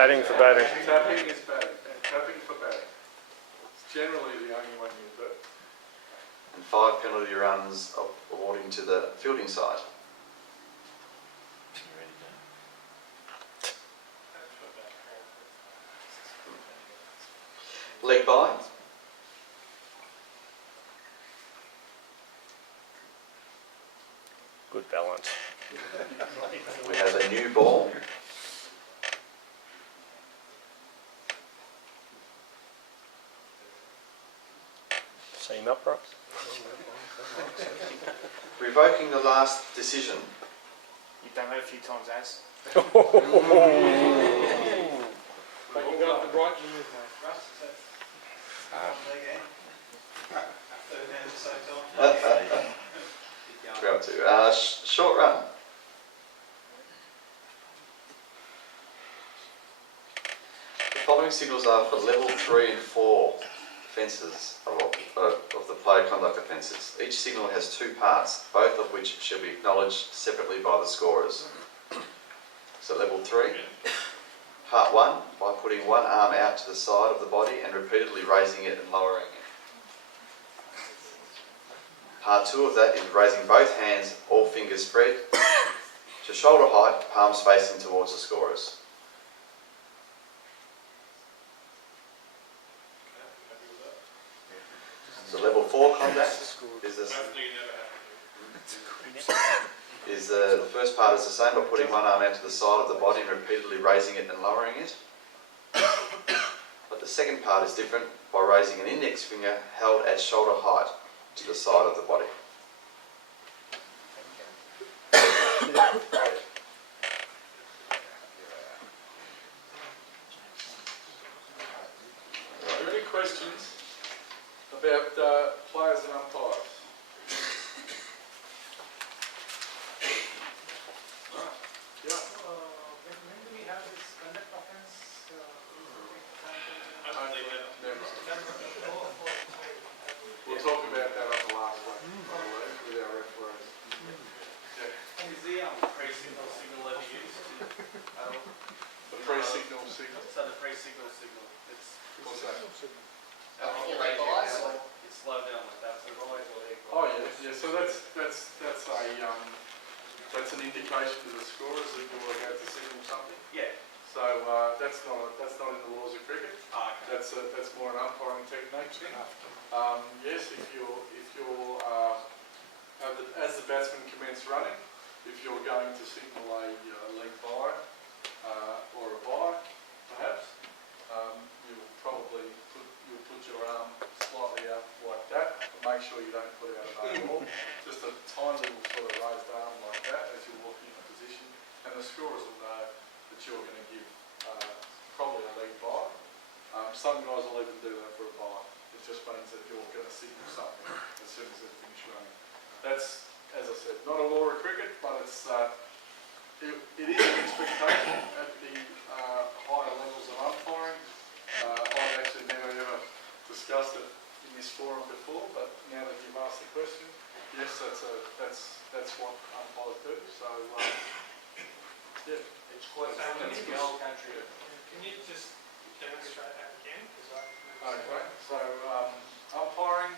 Padding for batting. Tapping is batting, and tapping for batting. It's generally the only one you do. And 5 penalty runs awarding to the fielding side. Leg by. Good balance. We have a new ball. Seam upright. Revoking the last decision. You've done that a few times, Az. But you got the right move, mate. We're up to short run. The following signals are for level 3 and 4 offences of the player conduct offences. Each signal has 2 parts, both of which shall be acknowledged separately by the scorers. So level 3, part 1, by putting one arm out to the side of the body and repeatedly raising it and lowering it. Part 2 of that is raising both hands, all fingers spread, to shoulder height, palms facing towards the scorers. So level 4 contact is the first part is the same, by putting one arm out to the side of the body and repeatedly raising it and lowering it. But the second part is different, by raising an index finger held at shoulder height to the side of the body. Are there any questions about players and umpires? Yeah. When do we have this conduct offence? We'll talk about that on the last one, I believe, with our referees. Yeah. Is the pre-signal signal ever used? The pre-signal signal. So the pre-signal signal, it's What's that? it's slow down like that, so always will Oh yeah. So that's an indication to the scorers that you're about to signal something. Yeah. So that's not in the laws of cricket. Okay. That's more an umpiring technique. Yes, if you're as the batsman commence running, if you're going to signal a leg by or a by, perhaps, you'll probably put your arm slightly up like that, but make sure you don't put it out of the ball. Just a tiny little sort of raised arm like that as you're walking in a position, and the scorers will know that you're going to give probably a leg by. Some guys will even do that for a by. It just means that you're going to signal something as soon as they finish running. That's, as I said, not a law of cricket, but it is an expectation at the higher levels of umpiring. I've actually never ever discussed it in this forum before, but now that you've asked the question, yes, that's what umpires do. So yeah, It's quite That's in the old country. Can you just demonstrate that again? okay. So umpiring,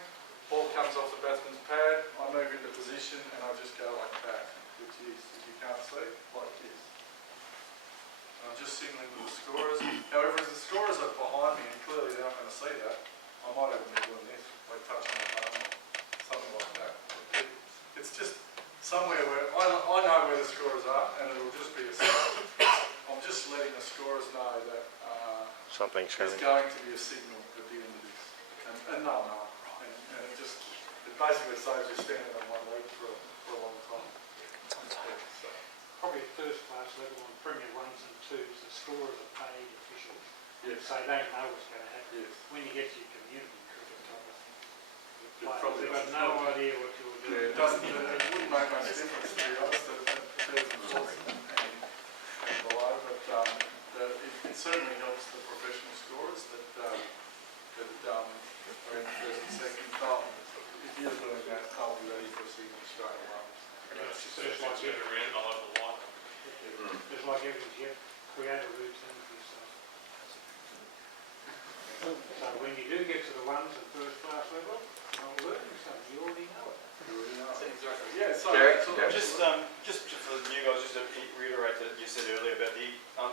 ball comes off the batsman's pad. I move into position and I just go like that, which is, if you can't see, like this. I'm just signalling to the scorers. However, if the scorers are behind me and clearly they're not going to see that, I might even be doing this, like touching my palm or something like that. It's just somewhere where I know where the scorers are, and it'll just be a signal. I'm just letting the scorers know that Something's there's coming. going to be a signal at the end of this, and they'll know. And it basically saves you standing on one leg for a long time. Yeah, so. Probably first class level on Premier 1s and 2s, the scorers are paid officials. Yes. So they know what's going to happen. Yes. When you get to your community cricket type of thing, It probably they've got doesn't no help. idea what you're doing. Yeah, it wouldn't make much difference, to be honest, it feels important and below, but it certainly helps the professional scorers that are in first and second. If you're doing that, they'll be ready for a signal straight away. Just like everything, you have creative routes and stuff. absolutely. Just for you guys, just to reiterate that you said earlier about the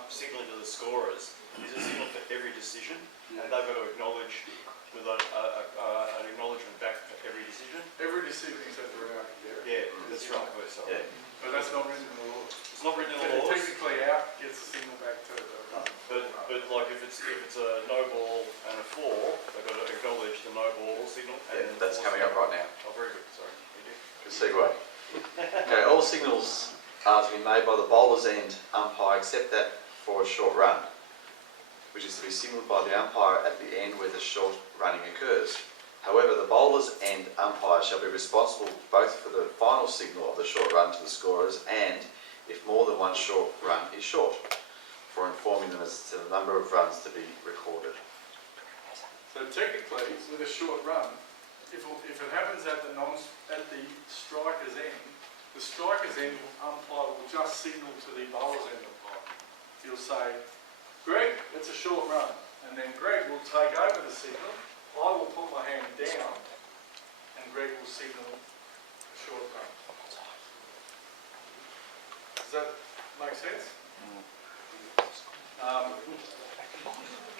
signalling to the scorers, is a signal for every decision, and they've got to acknowledge with an acknowledgement back for every decision. Every decision except for out here. Yeah, that's right. Sorry. Yeah. But that's not written in the law. It's not written in the laws, Technically out gets a signal back to the but like if it's a no ball and a 4, they've got to acknowledge the no ball signal. Yeah, And that's the coming up right now. Oh, very good. Sorry. Thank you. Good segue. Okay, all signals are to be made by the bowler's end umpire except that for a short run, which is to be signalled by the umpire at the end where the short running occurs. However, the bowler's end umpire shall be responsible both for the final signal of the short run to the scorers and, if more than one short run is short, for informing them as to the number of runs to be recorded. So technically, with a short run, if it happens at the striker's end, the striker's end umpire will just signal to the bowler's end umpire. He'll say, Greg, it's a short run. And then Greg will take over the signal. I will put my hand down and Greg will signal a short run. Does that make sense?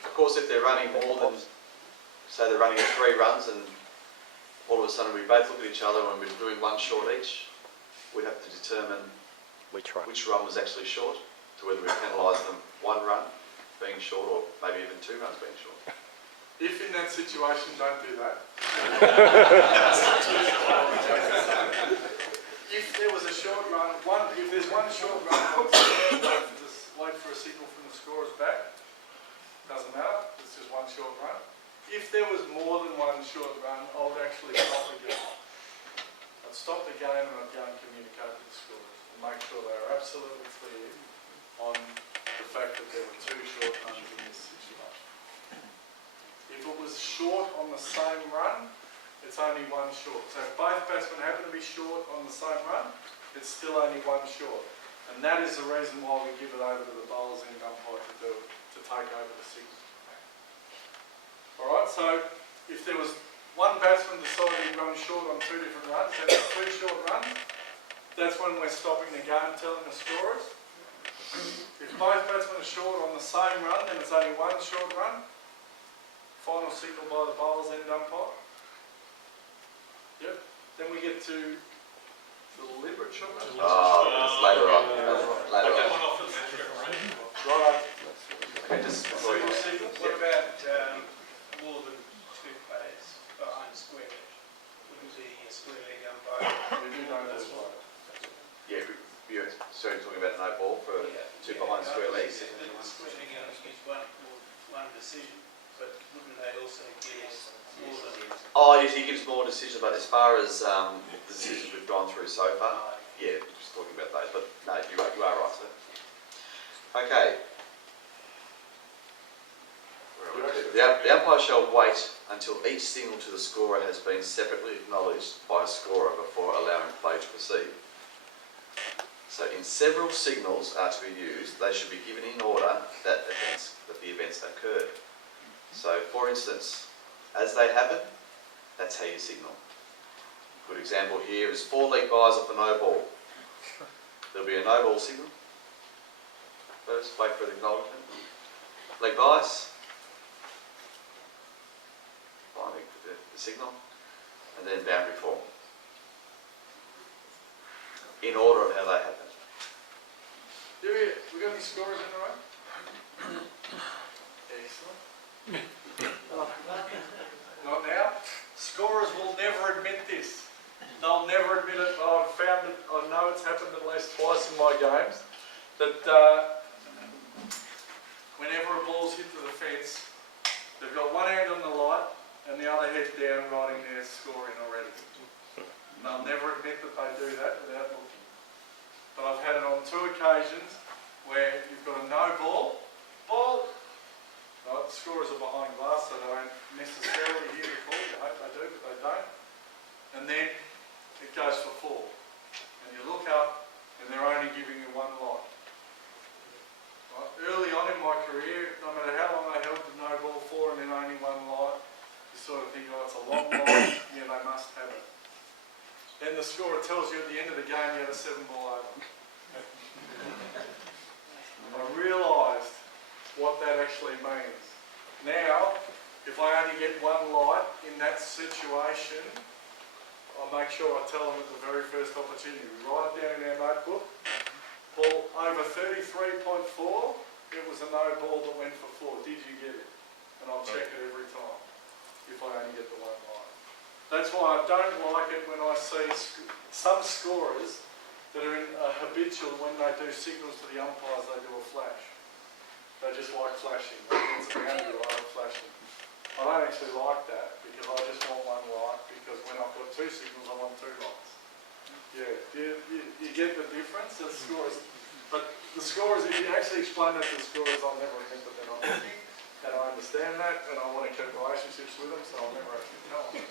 Of course, if they're running more than, say they're running 3 runs and all of a sudden we both look at each other when we're doing one short each, we'd have to determine Which one? which run was actually short, to whether we penalise them 1 run being short or maybe even 2 runs being short. If in that situation, don't do that. If there was a short run, if there's one short run, wait for a signal from the scorers back. Doesn't matter, it's just one short run. If there was more than one short run, I would actually stop the game. I'd stop the game and I'd go and communicate with the scorers and make sure they are absolutely clear on the fact that there were 2 short runs in this situation. If it was short on the same run, it's only 1 short. So if both batsmen happen to be short on the same run, it's still only 1 short. And that is the reason why we give it over to the bowlers and umpire to do it, to take over the signal. Alright, so if there was one batsman decided to run short on 2 different runs, and there's 2 short runs, that's when we're stopping the game, telling the scorers. If both batsmen are short on the same run, then it's only 1 short run. Final signal by the bowlers and umpire. Yep. Then we get to the deliberate shot. Oh, that's later on. Later on. One off the bench. Right. Okay, just before you... Signal. What about more than 2 players behind square leg? Wouldn't the square leg umpire? We do know that's right. Yeah, you're talking about no ball for 2 behind square legs. The square leg umpire is one decision, but wouldn't they also give more than? Oh, yes, he gives more decisions, but as far as the decisions we've gone through so far, yeah, just talking about those. But no, you are right, sir. Okay. The umpire shall wait until each signal to the scorer has been separately acknowledged by a scorer before allowing play to proceed. So, in several signals are to be used, they should be given in order that the events occurred. So, for instance, as they happen, that's how you signal. A good example here is 4 leg byes off a no ball. There'll be a no ball signal. First, wait for the acknowledgement. Leg byes. Finally, the signal. And then boundary form. In order of how they happen. We got any scorers in the room? Excellent. Not now. Scorers will never admit this. They'll never admit it, but I've found it, I know it's happened at least twice in my games, that whenever a ball's hit to the fence, they've got one hand on the light and the other head down writing their scoring already. And they'll never admit that they do that without looking. But I've had it on 2 occasions where you've got a no ball, right, the scorers are behind glass so they won't necessarily hear the call, you hope they do but they don't. And then it goes for 4. And you look up and they're only giving you 1 line. the scorer tells you at the end of the game you had a 7-ball over. I realised what that actually means. Now, if I only get one light in that situation, I'll make sure I tell them at the very first opportunity. We write it down in our notebook. Ball over 33.4, it was a no ball that went for 4. Did you get it? And I'll check it every time if I only get the one light. That's why I don't like it when I see some scorers that are in habitual when they do signals to the umpires, they do a flash. They just like flashing. It's a boundary, I like flashing. I don't actually like that because I just want one light because when I've got 2 signals, I want 2 lights. Yeah, you get the difference? The scorers, but the scorers, if you actually explain that to the scorers, I'll never admit that they're not looking. And I understand that, and I want to keep relationships with them, so I'll never actually tell them.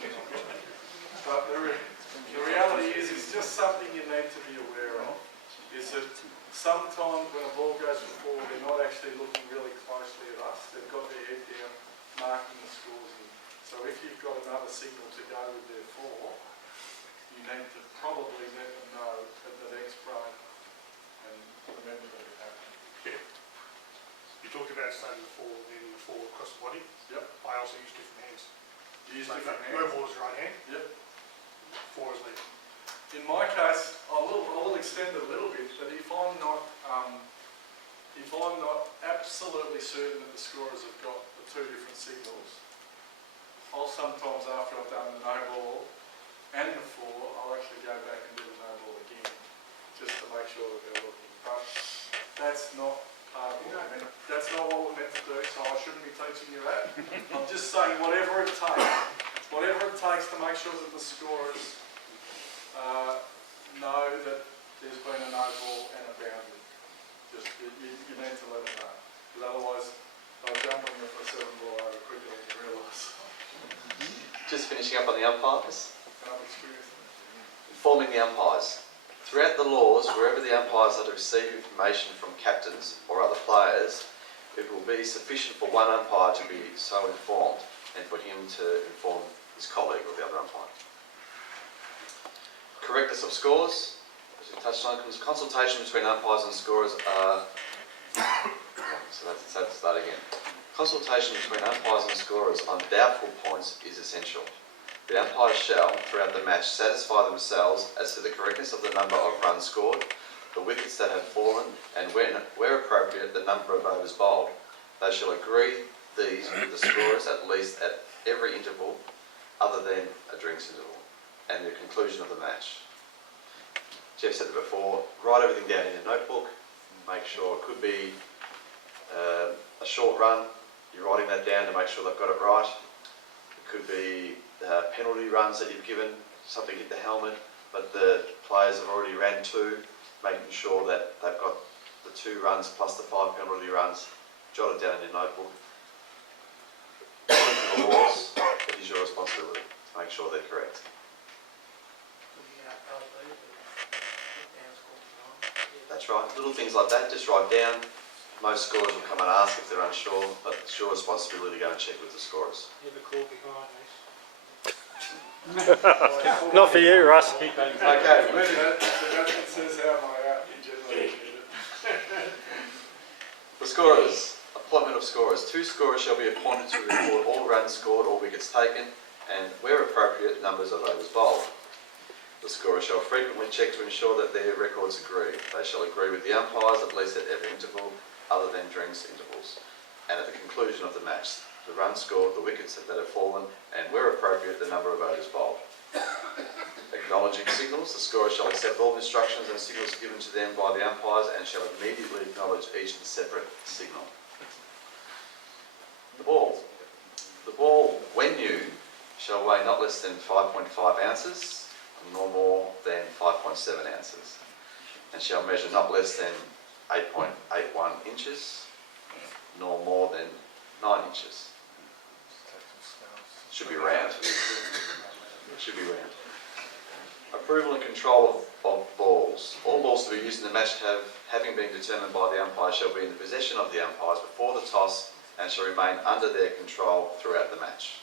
But the reality is, it's just something you need to be aware of, is that sometimes when a ball goes for 4, they're not actually looking really closely at us. They've got their head down, marking the scores in. So if you've got another signal to go with their 4, you need to probably let them know at the next break and remember that it happened. Yeah. You talked about starting the 4, then the 4 across the body. Yep. I also use different hands. You use So different no hands? ball is right hand, Yep. 4 is left. In my case, I will extend a little bit, but if I'm not absolutely certain that the scorers have got the 2 different signals, I'll sometimes, after I've done the no ball and the 4, I'll actually go back and do the no ball again, just to make sure that they're looking. But that's not part of what I meant. That's not what we're meant to do, so I shouldn't be teaching you that. I'm just saying whatever it takes to make sure that the scorers know that there's been a no ball and a boundary. Just you need to let them know, because otherwise they'll jump on you for a 7-ball over quicker than you realise. Just finishing up on the umpires. And I've experienced that. Informing the umpires. Throughout the laws, wherever the umpires are to receive information from captains or other players, it will be sufficient for one umpire to be so informed and for him to inform his colleague or the other umpire. Correctness of scores, as we touched on, consultation between umpires and scorers are... So let's start again. Consultation between umpires and scorers on doubtful points is essential. The umpires shall, throughout the match, satisfy themselves as to the correctness of the number of runs scored, the wickets that have fallen, and where appropriate, the number of overs bowled. They shall agree these with the scorers at least at every interval other than a drinks interval and the conclusion of the match. Jeff said it before, write everything down in your notebook, make sure it could be a short run, you're writing that down to make sure they've got it right. It could be penalty runs that you've given, something hit the helmet, but the players have already ran 2, making sure that they've got the 2 runs plus the 5 penalty runs. Jot it down in your notebook. According to the laws, it is your responsibility to make sure they're correct. That's right, little things like that, just write down. Most scorers will come and ask if they're unsure, but it's your responsibility to go and check with the scorers. You have a call behind Not for you, Russ. Okay, That says how my out you generally get it. the scorers. Appointment of scorers. 2 scorers shall be appointed to record all runs scored or wickets taken and, where appropriate, numbers of overs bowled. The scorers shall frequently check to ensure that their records agree. They shall agree with the umpires at least at every interval other than drinks intervals. And at the conclusion of the match, the runs scored, the wickets that have fallen, and where appropriate, the number of overs bowled. Acknowledging signals, the scorer shall accept all instructions and signals given to them by the umpires and shall immediately acknowledge each separate signal. The ball. The ball, when new, shall weigh not less than 5.5 ounces, nor more than 5.7 ounces, and shall measure not less than 8.81 inches, nor more than 9 inches. Should be round. Should be round. Approval and control of balls. All balls to be used in the match having been determined by the umpire shall be in the possession of the umpires before the toss and shall remain under their control throughout the match.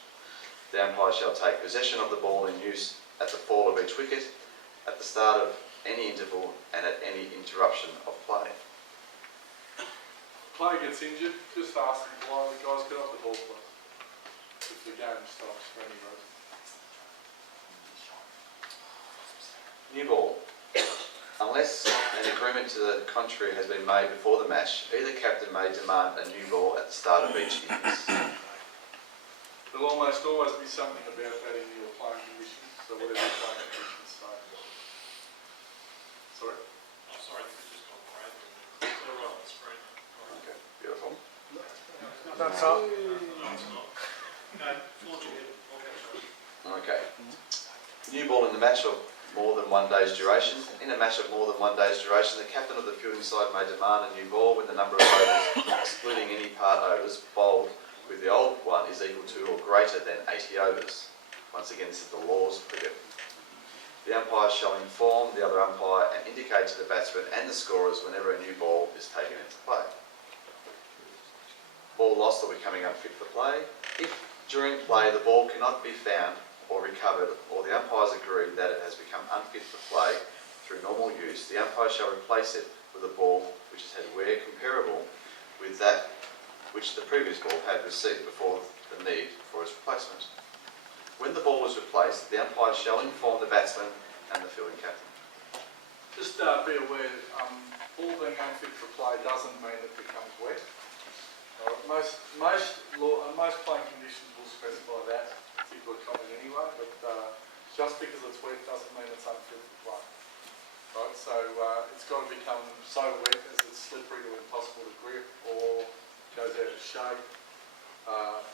The umpire shall take possession of the ball in use at the fall of each wicket at the start of any interval and at any interruption of play. Player gets injured, just ask them politely, guys, get off the ball, please. If the game stops for any reason. New ball. Unless an agreement to the contrary has been made before the match, either captain may demand a new ball at the start of each innings. There'll almost always be something about that in your playing conditions, so whatever your playing conditions say. Sorry? I'm sorry, this is just gone crazy. It's all right on the screen. Okay, beautiful. That's up. No, it's not. No, fortunately, I'll catch up. Okay. New ball in the match of more than 1 day's duration. In a match of more than 1 day's duration, the captain of the fielding side may demand a new ball when the number of overs, excluding any part overs, bowled with the old one is equal to or greater than 80 overs. Once again, this is the laws of cricket. The umpire shall inform the other umpire and indicate to the batsman and the scorers whenever a new ball is taken into play. Ball lost or becoming unfit for play. If during play the ball cannot be found or recovered, or the umpires agree that it has become unfit for play through normal use, the umpire shall replace it with a ball which has had wear comparable with that which the previous ball had received before the need for its replacement. When the ball is replaced, the umpire shall inform the batsman and the fielding captain. Just be aware, ball being unfit for play doesn't mean it becomes wet. Most playing conditions will specify that particular comment anyway, but just because it's wet doesn't mean it's unfit for play. Right, so it's got to become so wet as it's slippery or impossible to grip or goes out of shape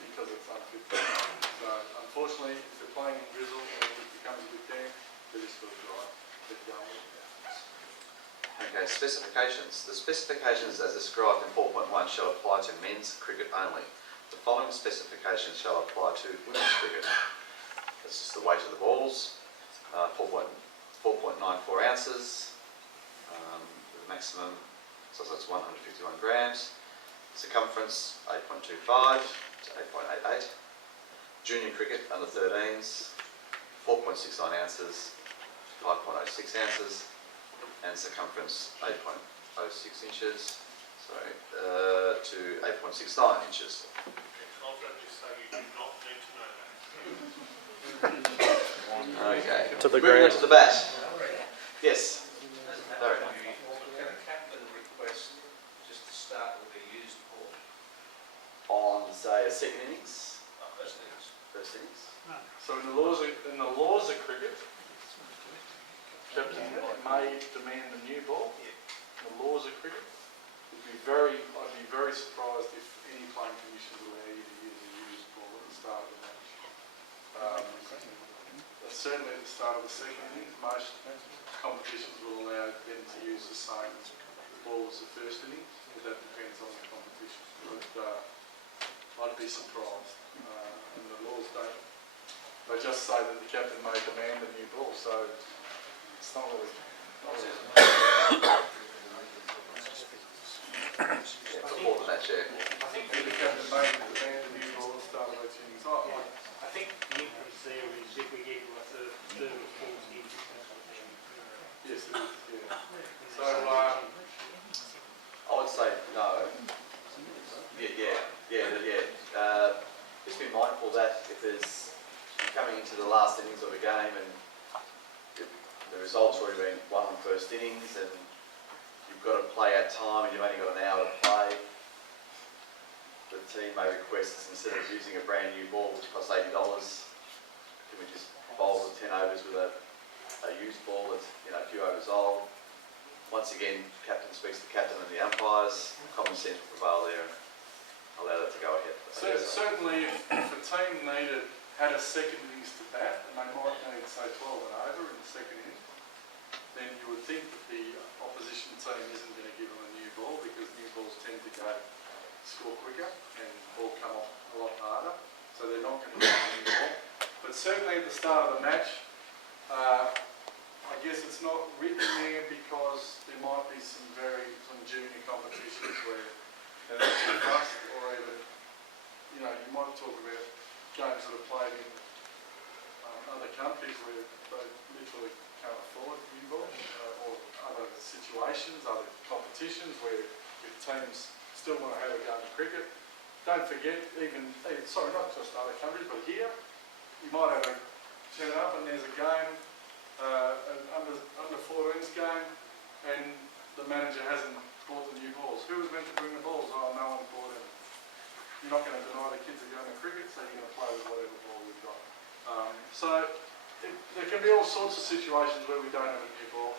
because it's unfit for play. So unfortunately, if you're playing in drizzle and it becomes a bit damp, it is sort of dry. Get going with it. Okay, specifications. The specifications as described in 4.1 shall apply to men's cricket only. The following specifications shall apply to women's cricket. This is the weight of the balls, 4.94 ounces, the maximum, so that's 151 grams. Circumference 8.25 to 8.88. Junior cricket under 13s, 4.69 ounces, 5.06 ounces. And circumference 8.06 inches, to 8.69 inches. Confidently say you do not need to know that. Okay. To the Moving on ground. to the bat. Yes. Larry. Can a captain request just to start with a used ball? On say a second innings. First innings. First innings. So in the laws of cricket, captain may demand a new ball. In the laws of cricket, I'd be very surprised if any playing conditions allow you to use a used ball at the start of the match. Certainly at the start of the second innings, most competitions will allow them to use the same ball as the first innings, but that depends on the competition. But I'd be surprised. And the laws don't. They just say that the captain may demand a new ball, so it's not really. Before the match, yeah. I think the captain may demand a new ball at the start of each innings. I think the inference there is if we get like the third or fourth inning, that's what they're Yes, it is, yeah. So, I would say no. Just be mindful that if there's coming into the last innings of a game and the result's already been won on first innings and you've got to play out time and you've only got an hour to play, the team may request, instead of using a brand new ball which costs $80, can we just bowl the 10 overs with a used ball that's a few overs old? Once again, captain speaks to the captain and the umpires, common sense will prevail there and allow that to go ahead. certainly if a team had a second innings to bat and they might need, say, 12 and over in the second innings, then you would think that the opposition team isn't going to give them a new ball because new balls tend to score quicker and ball come off a lot harder, so they're not going to give them a new ball. But certainly at the start of the match, I guess it's not written there because there might be some junior competitions where they're actually fast, or even, you might talk about games that are played in other countries where they literally can't afford new balls, or other situations, other competitions where if teams still want to have a game of cricket. Don't forget, sorry, not just other countries, but here, you might have a turn up and there's a game, an under 14s game, and the manager hasn't bought the new balls. Who was meant to bring the balls? Oh, no one bought them. You're not going to deny the kids are going to cricket, so you're going to play with whatever ball we've got. There can be all sorts of situations where we don't have a new ball,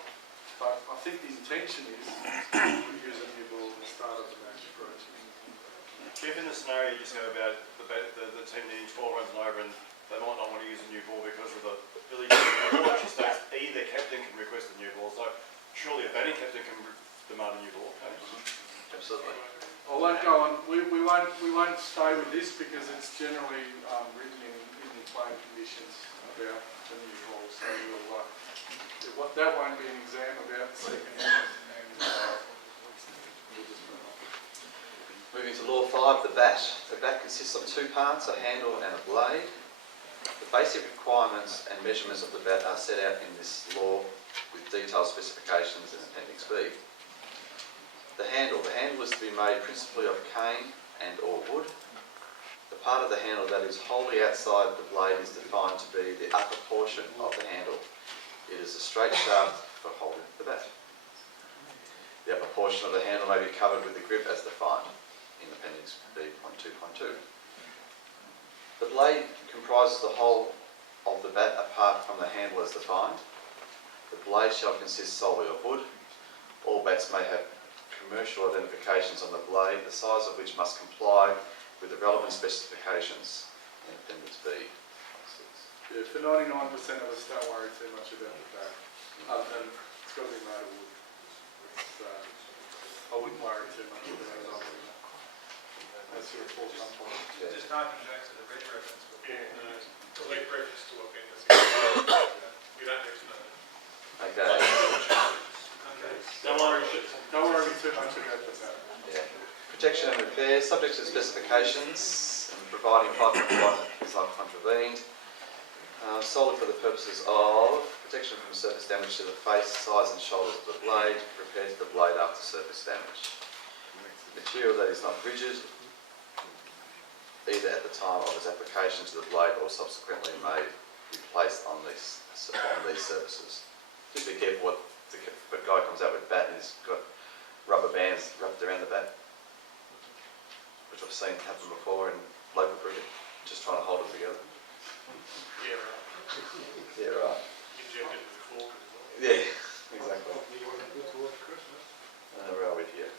but I think the intention is to use a new ball at the start of the match for each. Given the scenario you just go about the team needing 12 runs and over, and they might not want to use a new ball because of the ability to use the ball, actually states either captain can request a new ball. So surely a batting captain can demand a new ball. Absolutely. I won't go on. We won't stay with this because it's generally written in the playing conditions about the new ball. So that won't be an exam about the second and we'll just move on. Moving to Law 5, the bat. The bat consists of two parts, a handle and a blade. The basic requirements and measurements of the bat are set out in this law with detailed specifications in Appendix B. The handle is to be made principally of cane and or wood. The part of the handle that is wholly outside the blade is defined to be the upper portion of the handle. It is a straight shaft for holding the bat. The upper portion of the handle may be covered with the grip as defined in Appendix B.2.2. The blade comprises the whole of the bat apart from the handle as defined. The blade shall consist solely of wood. All bats may have commercial identifications on the blade, the size of which must comply with the relevant specifications in Appendix B. Yeah, for 99% of us, don't worry too much about the bat, other than it's got to be made of wood. I wouldn't worry too much about it other than that. That's your full point. Yeah. Just harking back to the red reference before. Yeah. The red reference to offenders. We don't need to know. Okay. Okay. Don't worry too much about the bat. Yeah. Protection and repair, subject to specifications and providing pipe requirement is not contravened. Solely for the purposes of protection from surface damage to the face, sides and shoulders of the blade, repair to the blade after surface damage. Material that is not rigid, either at the time of its application to the blade or subsequently may be placed on these surfaces. Just be careful what the guy comes out with bat and he's got rubber bands wrapped around the bat, which I've seen happen before in local cricket, just trying to hold it together. Yeah, right. Yeah, right. Injected with cork as well. Yeah, exactly. You want to go towards Christmas? Where are we here?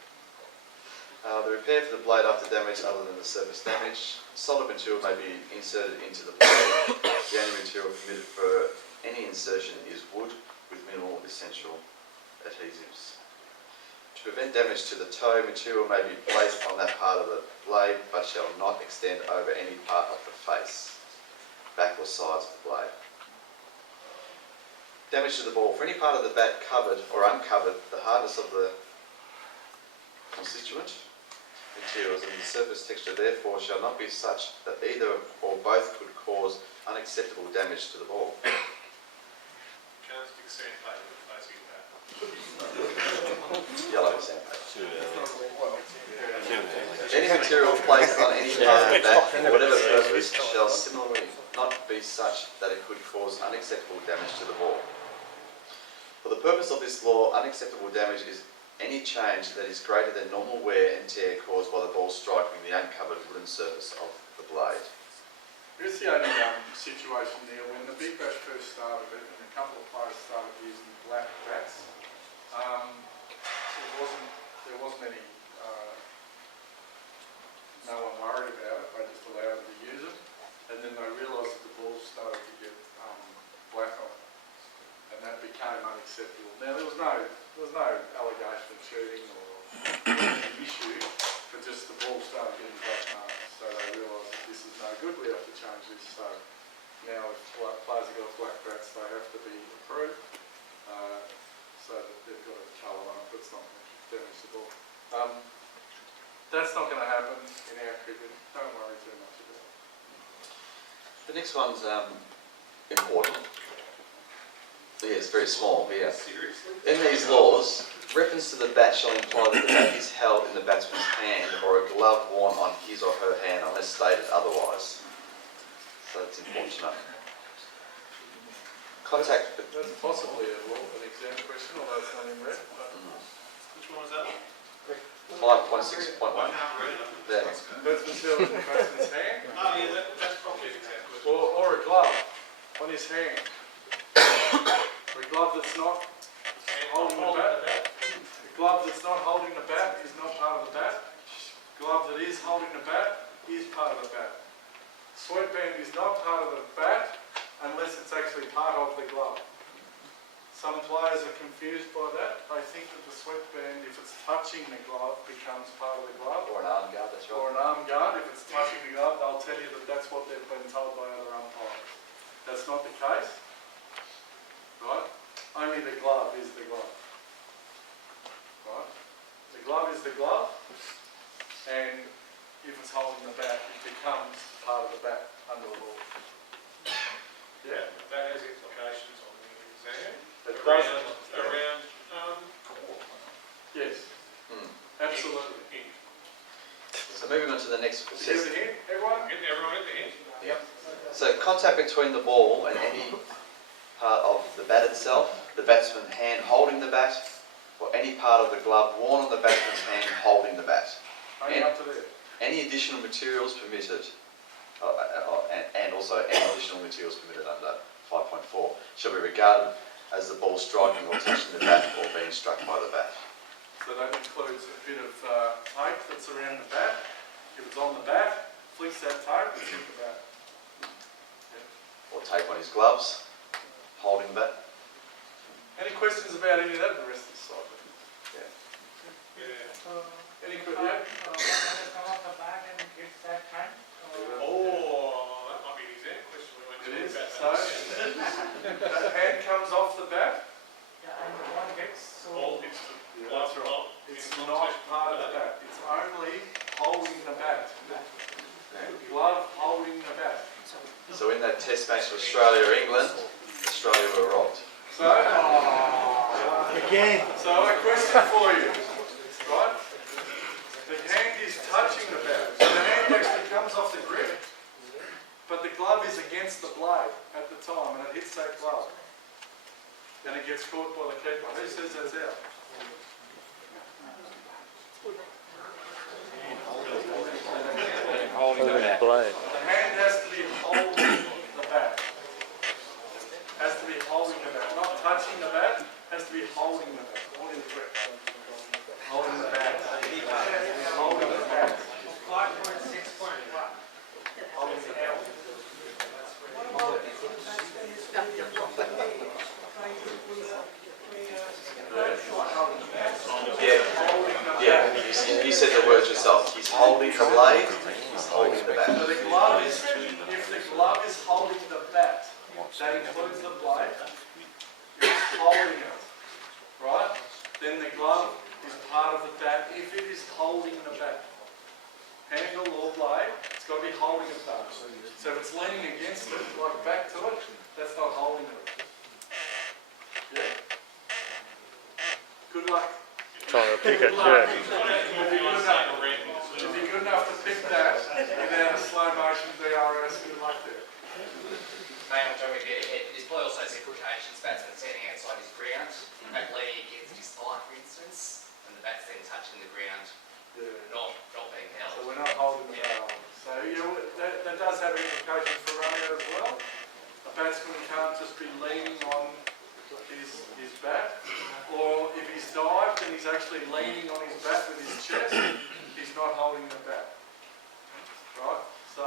The repair for the blade after damage other than the surface damage. Solid material may be inserted into the blade. The only material permitted for any insertion is wood with minimal essential adhesives. To prevent damage to the toe, material may be placed on that part of the blade but shall not extend over any part of the face, back or sides of the blade. Damage to the ball. For any part of the bat covered or uncovered, the hardness of the constituent materials and the surface texture therefore shall not be such that either or both could cause unacceptable damage to the ball. Can't stick sandpaper in the face of that. Yellow sandpaper. Any material placed on any part of the bat for whatever purpose shall similarly not be such that it could cause unacceptable damage to the ball. For the purpose of this law, unacceptable damage is any change that is greater than normal wear and tear caused by the ball striking the uncovered wooden surface of the blade. Here's the only situation there, when the Big Bash first started and a couple of players started using black bats, there wasn't any, no one worried about it, they just allowed them to use it, and then they realised that the balls started to get black on it, and that became unacceptable. Now there was no allegation of cheating or any issue, but just the ball started getting black marks, so they realised that this is no good, we have to change this. So now if players have got black bats, they have to be approved, so that they've got a colour on it, but it's not going to damage the ball. That's not going to happen in our cricket, don't worry too much about it. The next one's important. The Yeah, it's very small, yeah. Seriously? In these laws, reference to the bat shall imply that the bat is held in the batsman's hand or a glove worn on his or her hand unless stated otherwise. So that's important to know. Contact, That's possibly an exam question, although it's not in red. But Which one was that? 5.6.1. There. batsman's held in the batsman's hand, Oh, yeah, that's probably an example. or a glove on his hand. Or a glove that's not holding the bat. A glove that's not holding the bat is not part of the bat. Glove that is holding the bat is part of the bat. Sweatband is not part of the bat unless it's actually part of the glove. Some players are confused by that. They think that the sweatband, if it's touching the glove, becomes part of the glove. Or an arm guard, that's Or right. an arm guard, if it's touching the glove, they'll tell you that that's what they've been told by other umpires. That's not the case, right? Only the glove is the glove, right? The glove is the glove, and if it's holding the bat, it becomes part of the bat under the law. Yeah? That has implications on the exam. It doesn't. Around, core. Yes, Hmm. absolutely. Hint. So moving on to the next. Did you hear the hint, everyone? Get everyone at the hint? So contact between the ball and any part of the bat itself, the batsman hand holding the bat, or any part of the glove worn on the batsman's hand holding the bat. Only up to there. Any additional materials permitted, and also any additional materials permitted under 5.4 shall be regarded as the ball striking or touching the bat or being struck by the bat. So that includes a bit of tape that's around the bat. If it's on the bat, flicks that tape, it's hit the bat. Or tape on his gloves, holding the bat. Any questions about any of that in the rest of the side? Yeah. Any questions? Oh, that might be an exam question. We went to It is. about So, that hand comes off the bat. All hits the Yeah, glove. that's right. It's not part of the bat. It's only holding the bat. The glove holding the bat. So in that test match for Australia-England, Australia were robbed. So, Again. so a question for you, right? The hand is touching the bat. So the hand actually comes off the grip, but the glove is against the blade at the time, and it hits that glove. And it gets caught by the keeper. Who says that's out? Holding the blade. The hand has to be holding the bat. Has to be holding the bat, not touching the bat. Has to be holding the bat. Holding the grip. Holding the bat. Holding the bat. 5.6.1. Holding the bat. Yeah, you said the words yourself. He's holding the blade, he's holding the bat. So the glove is, if the glove is holding the bat, that includes the blade, it's holding it, right? Then the glove is part of the bat if it is holding the bat. Handle or blade, it's got to be holding it back. So if it's leaning against it, like back to it, that's not holding it. Yeah? Good luck. Trying to pick it, Good luck. yeah. If you're good enough to pick that without a slow motion DRS, good luck there. Mate, I'm trying to get ahead. This boy also said quotations, batsman standing outside his ground, bat leaning against his thigh, for instance, and the bat's then touching the ground, Yeah. not being So held. we're not holding the bat on. So that does have implications for run out as well. A batsman can't just be leaning on his bat, or if he's dived and he's actually leaning on his bat with his chest, he's not holding the bat. Right? So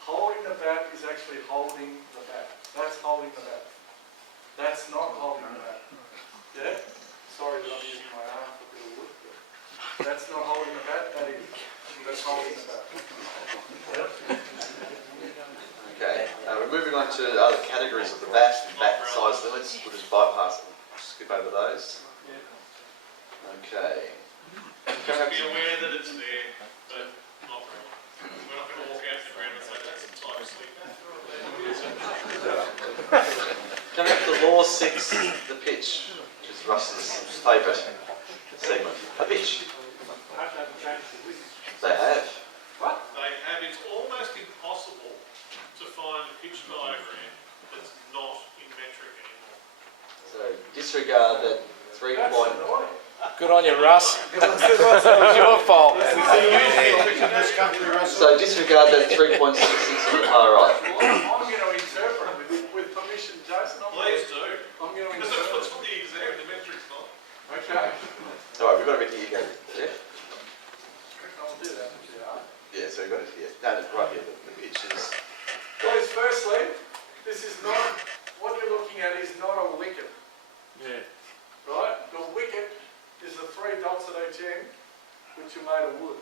holding the bat is actually holding the bat. That's holding the bat. That's not holding the bat. Yeah? Sorry that I'm using my arm for a bit of wood, but that's not holding the bat, that is. That's holding the bat. Okay, we're moving on to other categories of the bat and bat size limits. We'll just bypass them, skip over those. Okay. Just be aware that it's there, but not wrong. We're not going to walk out to the ground and say that's entirely sleep. Coming up to the laws 6, the pitch, which is Russ's favourite segment. A pitch. Have to change the width. They have. They have, it's almost impossible to find a pitch diagram that's not in metric anymore. So disregard that 3 That's point. annoying. Good on you, Russ. It was your fault. So disregard that 3.66 on the far right. Well, I'm going to interpret with permission, Jason. Please do, I'm going to because that's what's interpret. on the exam, the metric's not. Okay. All right, we've got it here. You go. Yeah. I'll do that. Yeah. So we've got it here. No, that's right here. The pitch is. Guys, firstly, this is not, what you're looking at is not a wicket, Yeah. right? The wicket is the 3 dots at each end, which are made of wood.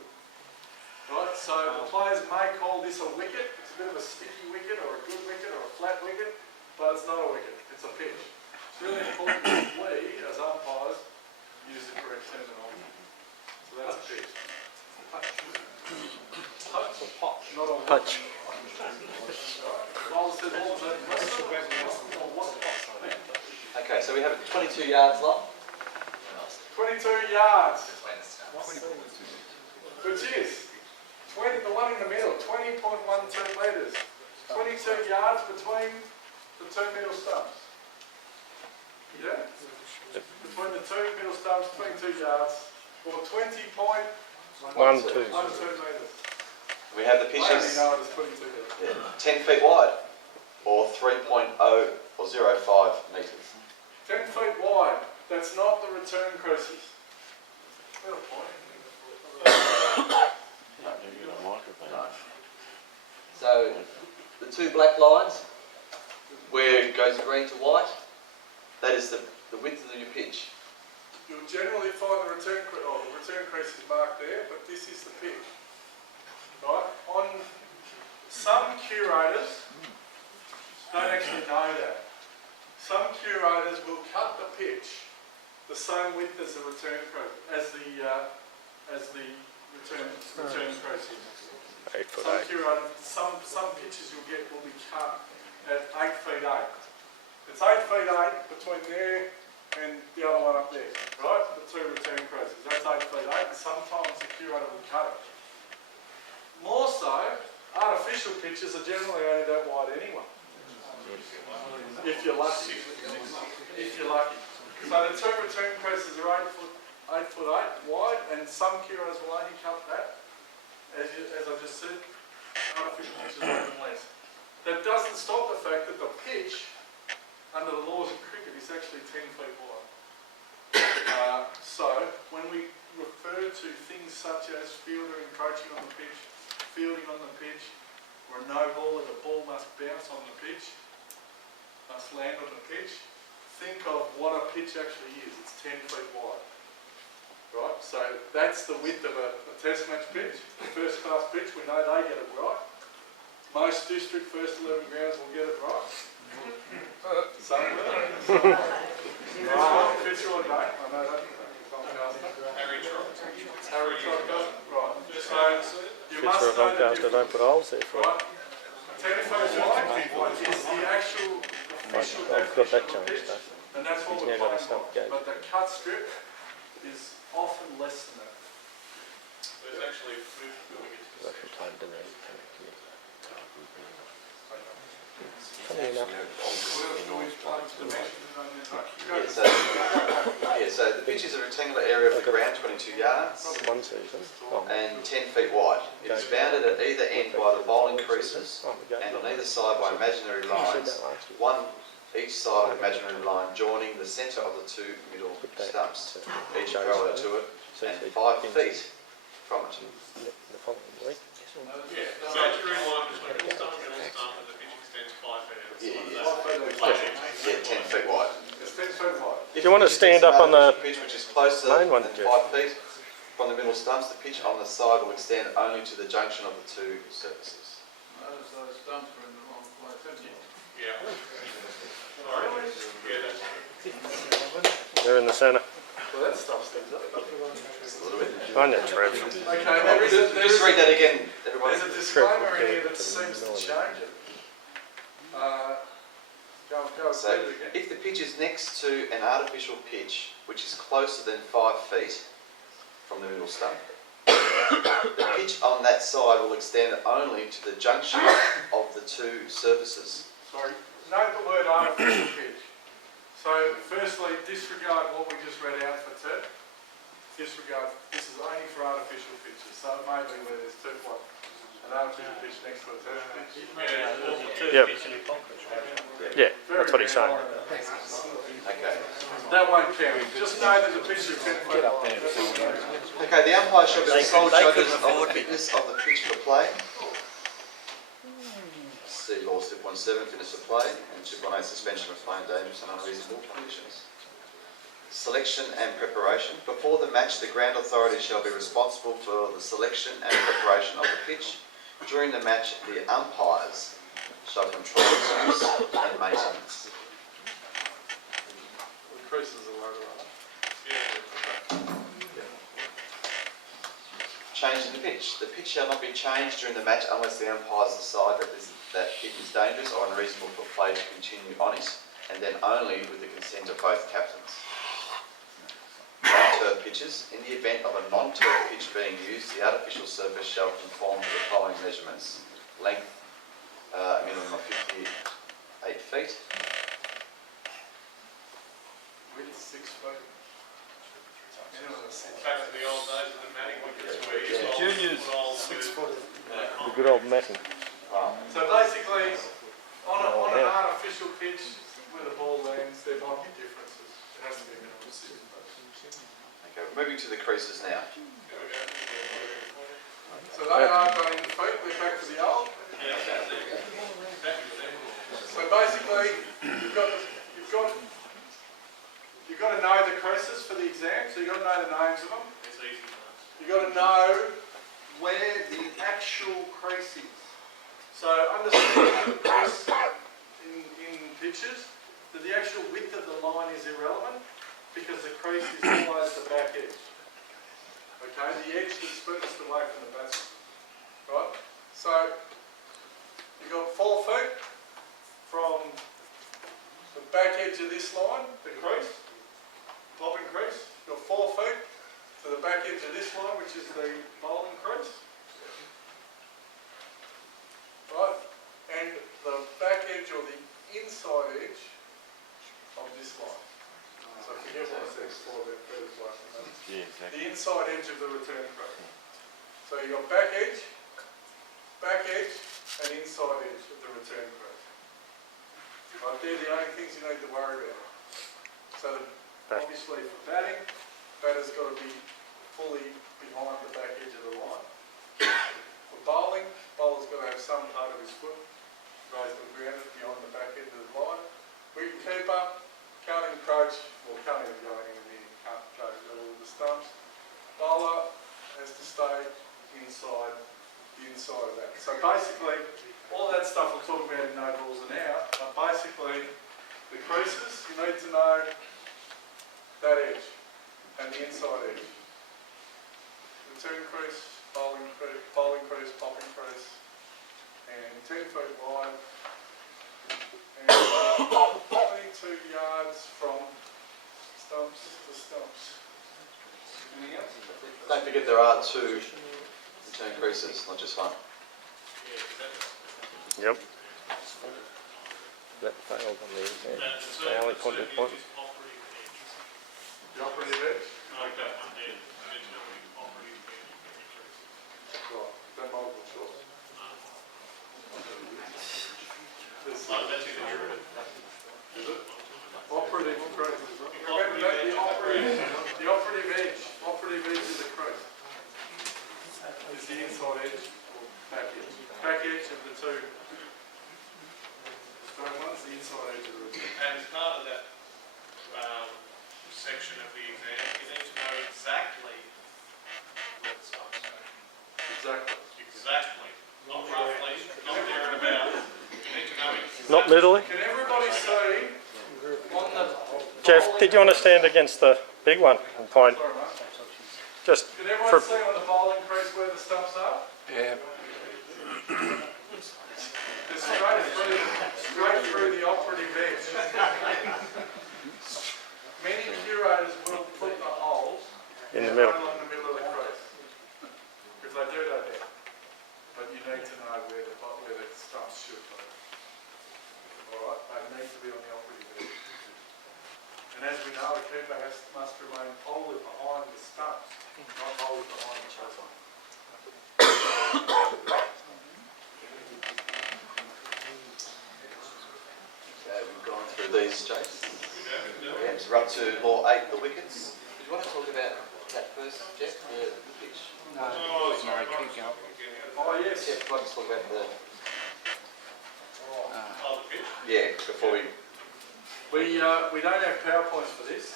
Right, so the players may call this a wicket. It's a bit of a sticky wicket or a good wicket or a flat wicket, but it's not a wicket, it's a pitch. It's really important that we, as umpires, use the correct terminology. So that's a pitch. Touch, not a Touch. Okay, so we have 22 yards long. 22 yards, Between the stumps. which is 20, the one in the middle, 20.12 metres. 22 yards between the 2 middle stumps. Yeah? Between the 2 middle stumps, 22 yards, or 20.12 1, 2. metres. We have the I only pitches know it as 22 yards. 10 feet wide, or 3.0 or 0.5 metres. 10 feet wide, that's not the return creases. Fair point. No. So the 2 black lines, where it goes green to white, that is the width of your pitch. You'll generally find the return crease is marked there, but this is the pitch. Right? On some curators don't actually know that. Some curators will cut the pitch the same width as the return crease, as the return crease is. 8 foot Some 8. curators, some pitches you'll get will be cut at 8 feet 8. It's 8 feet 8 between there and the other one up there, right? The 2 return creases. That's 8 feet 8, and sometimes the curator will cut it. More so, artificial pitches are generally only that wide anyway. If you're lucky. If you're lucky. So the 2 return creases are 8 foot 8 wide, and some curators will only cut that. As I just said, artificial pitches are even less. That doesn't stop the fact that the pitch, under the laws of cricket, is actually 10 feet wide. So, when we refer to things such as fielder encroaching on the pitch, fielding on the pitch, or a no ball, the ball must bounce on the pitch, must land on the pitch, think of what a pitch actually is. It's 10 feet wide. Right? So that's the width of a test match pitch, a first class pitch. We know they get it right. Most district first 11 grounds will get it right. Some will. Pitch or don't. I know that. Harry Trott. Harry Trott doesn't. Right. So you Pitch must for a know that Doncaster, don't put holes there for it. right. 10 feet wide is the actual official I've got that definition of a changed pitch, though. and that's what He's we're now got a playing stump by. gauge. But the cut strip is often less than that. There's actually proof going into the That's what time didn't it? Funny enough. So the pitch is a rectangular area of the ground, 22 yards, One season. Oh, and 10 feet wide. It is bounded at either end by the bowling creases, oh we go. and on either side by imaginary You said lines, that last year. one each side of the imaginary line joining the centre of the 2 middle stumps, each parallel to it, So and it's 5 in- feet from it. The following week. Yeah, the imaginary line between middle stump and the pitch extends 5 feet out. Yeah, 10 feet wide. It's 10 feet wide. If you want to stand up on the pitch, which is closer main one, than Jeff. 5 feet from the middle stumps, the pitch on the side will extend only to the junction of the 2 surfaces. Those stumps are in the wrong place, haven't you? Yeah. Alright, yeah, that's They're in the centre. Well, that stuff's things up. Just a little bit. I know, Trev. Okay, Just read that again, everybody. there's a disclaimer in here that seems to change it. Go So read it again. if the pitch is next to an artificial pitch which is closer than 5 feet from the middle stump, the pitch on that side will extend only to the junction of the two surfaces. Sorry, note the word artificial pitch. So firstly, disregard what we just read out for turf. Disregard, this is only for artificial pitches. So it may be where there's turf like an artificial pitch next to a turf pitch. Yep. Pitch in the concrete. Yeah, that's what he's saying. Okay. That won't count. Just know that the pitch is 10 foot. Okay, the umpire shall be the sole judges of the fitness of the pitch for play. See law slip 17, fitness of play, and slip 18, suspension of play in dangerous and unreasonable conditions. Selection and preparation. Before the match, the ground authority shall be responsible for the selection and preparation of the pitch. During the match, the umpires shall control its use and maintenance. The creases are lower. Changing the pitch. The pitch shall not be changed during the match unless the umpires decide that it is dangerous or unreasonable for play to continue on it, and then only with the consent of both captains. Non-turf pitches. In the event of a non-turf pitch being used, the artificial surface shall conform to the following measurements. Length, a minimum of 58 feet. Width 6 foot. Back to the old days of the matting wickets where you Yeah. juniors The good old matting. Wow. So basically, on an artificial pitch where the ball lands, there might be differences. It has to be minimum 6 foot. Okay, moving to the creases now. So they are running the feet, they're back to the old. So basically, you've got to know the creases for the exam, so you've got to know the names of them. It's easy. You've got to know where the actual crease is. So understanding the crease in pictures, that the actual width of the line is irrelevant because the crease is always the back edge. Okay, the edge that's furthest away from the batsman. Right? So you've got 4 feet from the back edge of this line, the crease, bobbing crease. You've got 4 feet to the back edge of this line, which is the bowling crease. Right? And the back edge or the inside edge of this line. So forget what I said before about feathers like that. Yeah, exactly. The inside edge of the return crease. So you've got back edge, and inside edge of the return crease. Right, they're the only things you need to worry about. So obviously for batting, batter's got to be fully behind the back edge of the line. For bowling, bowler's got to have some part of his foot raised to the ground behind the back end of the line. Wicketkeeper can't encroach, well can't even go anywhere near, can't go level with the stumps. Bowler has to stay inside the inside of that. So basically, all that stuff we'll talk about in no balls and out, but basically the creases, you need to know that edge and the inside edge. Return crease, bowling crease, popping crease, and 10 feet wide, and 22 yards from stumps to stumps. Anything else? Don't forget there are 2 return creases, not just one. Yep. That failed on the exam. They only pointed point. The operative edge? Like that one there, determining operative edge. Right, that multiple choice. That's in the driven. Is it? Operative crease. Remember that, the operative edge of the crease is the inside edge or back edge. Back edge of the 2 stone ones, the inside edge of the return. And as part of that section of the exam, you need to know exactly where the stumps are. Exactly. Exactly. Not roughly, not there and about. You need to know exactly. Not literally. Can everybody see on the... Jeff, did you want to stand against the big one and point? Sorry, mate. Just Can everyone for see on the bowling crease where the stumps are? yeah. They're straight through the operative edge. must remain wholly behind the stump, not wholly behind the chasm. Okay, we've gone through these, Jace. Yeah, Okay, so we're up to law 8, the wickets. Did you want to talk about that first, Jeff, the pitch? No, Oh, sorry, keep going. Oh, yes. Jeff, I'd like to talk about the, Oh, the pitch? yeah, before we, We don't have PowerPoints for this,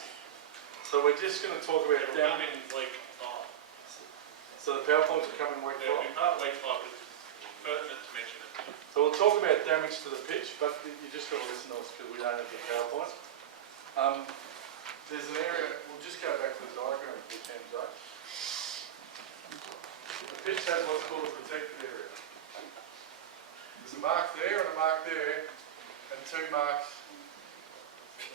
so we're just going to talk about It'll come damage. in week 5. So the PowerPoints will come in week It'll 5. be part of week 5, but it's pertinent to mention it. So we'll talk about damage to the pitch, but you just got to listen to us because we don't have the PowerPoint. There's an area, we'll just go back to the diagram if we can, Joe. The pitch has what's called a protected area. There's a mark there and a mark there, and 2 marks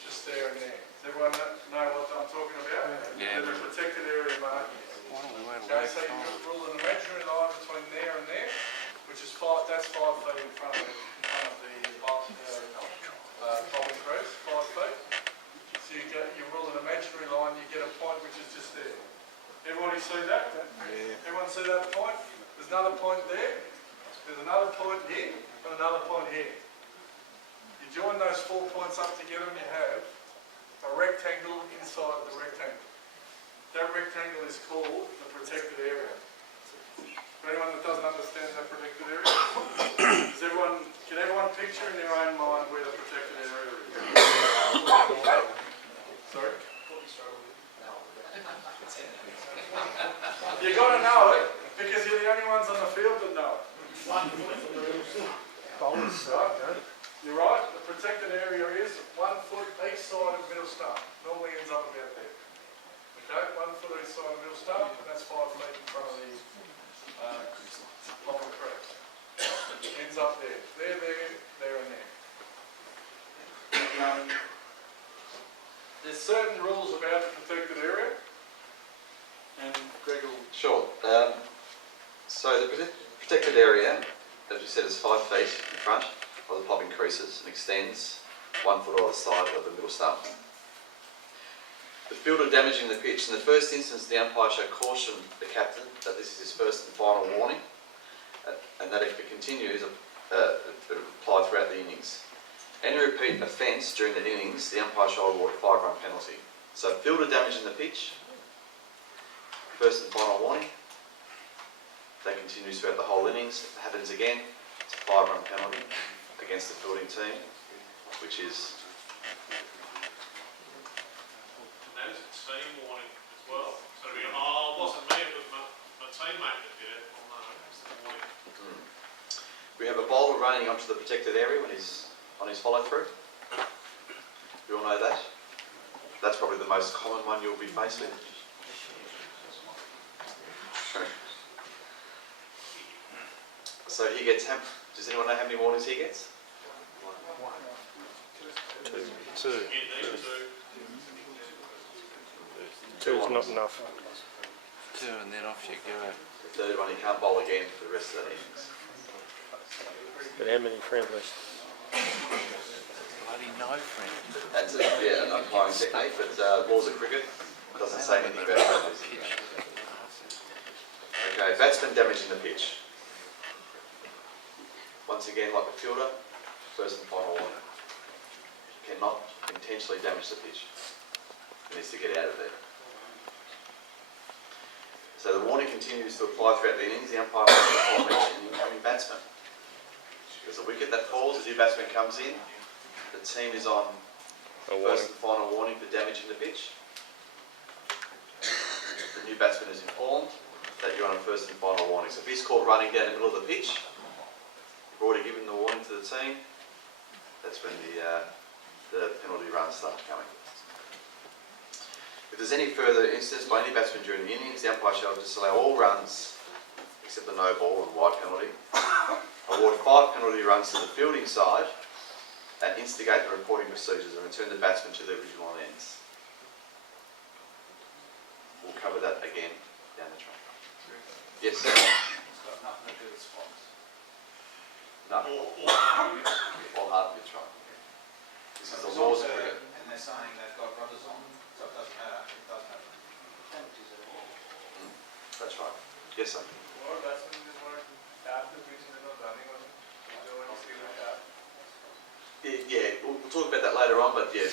just there and there. Does everyone know what I'm talking about? Yeah. There's a protected area markings. Why don't we wait Okay, so you rule an imaginary line between there and there, which is 5, that's 5 feet in front of the bobbing crease, 5 feet. So you rule an imaginary line, you get a point which is just there. Everybody see that? Yeah. Everyone see that point? There's another point there, there's another point here, and another point here. You join those 4 points up together and you have a rectangle inside the rectangle. That rectangle is called the protected area. For anyone that doesn't understand that protected area, can everyone picture in their own mind where the protected area is? Sorry? You got to know it because you're the only ones on the field that know it. Right? You're right, the protected area is 1 foot each side of middle stump. Normally ends up about there. Okay, 1 foot each side of middle stump, and that's 5 feet in front of the bottom crease. Ends up there. There, and there. There's certain rules about the protected area, and Greg will... sure. So the protected area, as you said, is 5 feet in front of the popping creases and extends 1 foot either side of the middle stump. The fielder damaging the pitch. In the first instance, the umpire shall caution the captain that this is his first and final warning, and that if it continues, apply throughout the innings. Any repeat offence during the innings, the umpire shall award a 5-run penalty. So fielder damaging the pitch, first and final warning. That continues throughout the whole innings. If it happens again, it's a 5-run penalty against the fielding team, which is... And that is a team warning as well. So it'll be, oh, it wasn't me, it was my teammate that did it. Oh no, it's the warning. We have a bowler running onto the protected area when he's on his follow-through. You all know that? That's probably the most common one you'll be faced with. So he gets, does anyone know how many warnings he gets? Two. You need to. Two's not enough. 2 and then off you go. The third one, he can't bowl again for the rest of the innings. But how many friendlies? Bloody no friend. That's an umpiring technique, but laws of cricket doesn't say anything about friendlies. Okay, batsman damaging the pitch. Once again, like the fielder, first and final warning. Cannot intentionally damage the pitch. He needs to get out of there. So the warning continues to apply throughout the innings. The umpire must inform each incoming batsman. There's a wicket that falls, a new batsman comes in. The team is on first and final warning for damaging the pitch. The new batsman is informed that you're on a first and final warning. So if he's caught running down the middle of the pitch, you've already given the warning to the team. That's when the penalty runs start coming. If there's any further instance by any batsman during the innings, the umpire shall disallow all runs except the no ball and wide penalty. Award 5 penalty runs to the fielding side and instigate the reporting procedures and return the batsman to their original ends. We'll cover that again down the track. Yes, sir. It's got nothing to do with spots. No. Or hard pitch, right. This is the laws of cricket. And they're saying they've got rubbers on, so stuff doesn't matter, it does matter. That's right. Yes, sir. What about when you want to tap the pitch and not running on it? You don't want to see the tap. Yeah, we'll talk about that later on, but yeah,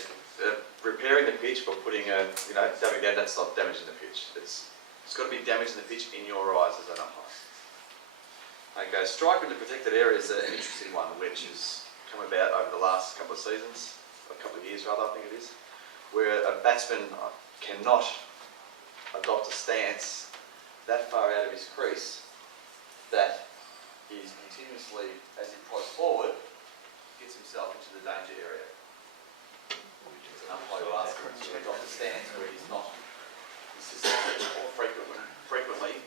repairing the pitch by putting dabbing down, that's not damaging the pitch. It's got to be damaging the pitch in your eyes as an umpire. Okay, strike in the protected area is an interesting one, which has come about over the last couple of seasons, a couple of years rather, I think it is, where a batsman cannot adopt a stance that far out of his crease that he's continuously, as he prods forward, gets himself into the danger area. It's an umpire who asks him to adopt a stance where he's not consistently or frequently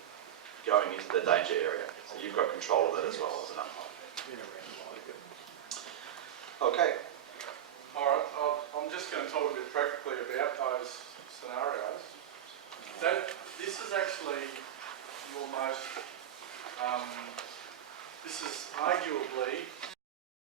going into the danger area. So you've got control of that as well as an umpire. Okay. All right, I'm just going to talk a bit practically about those scenarios. This is actually your most, this is arguably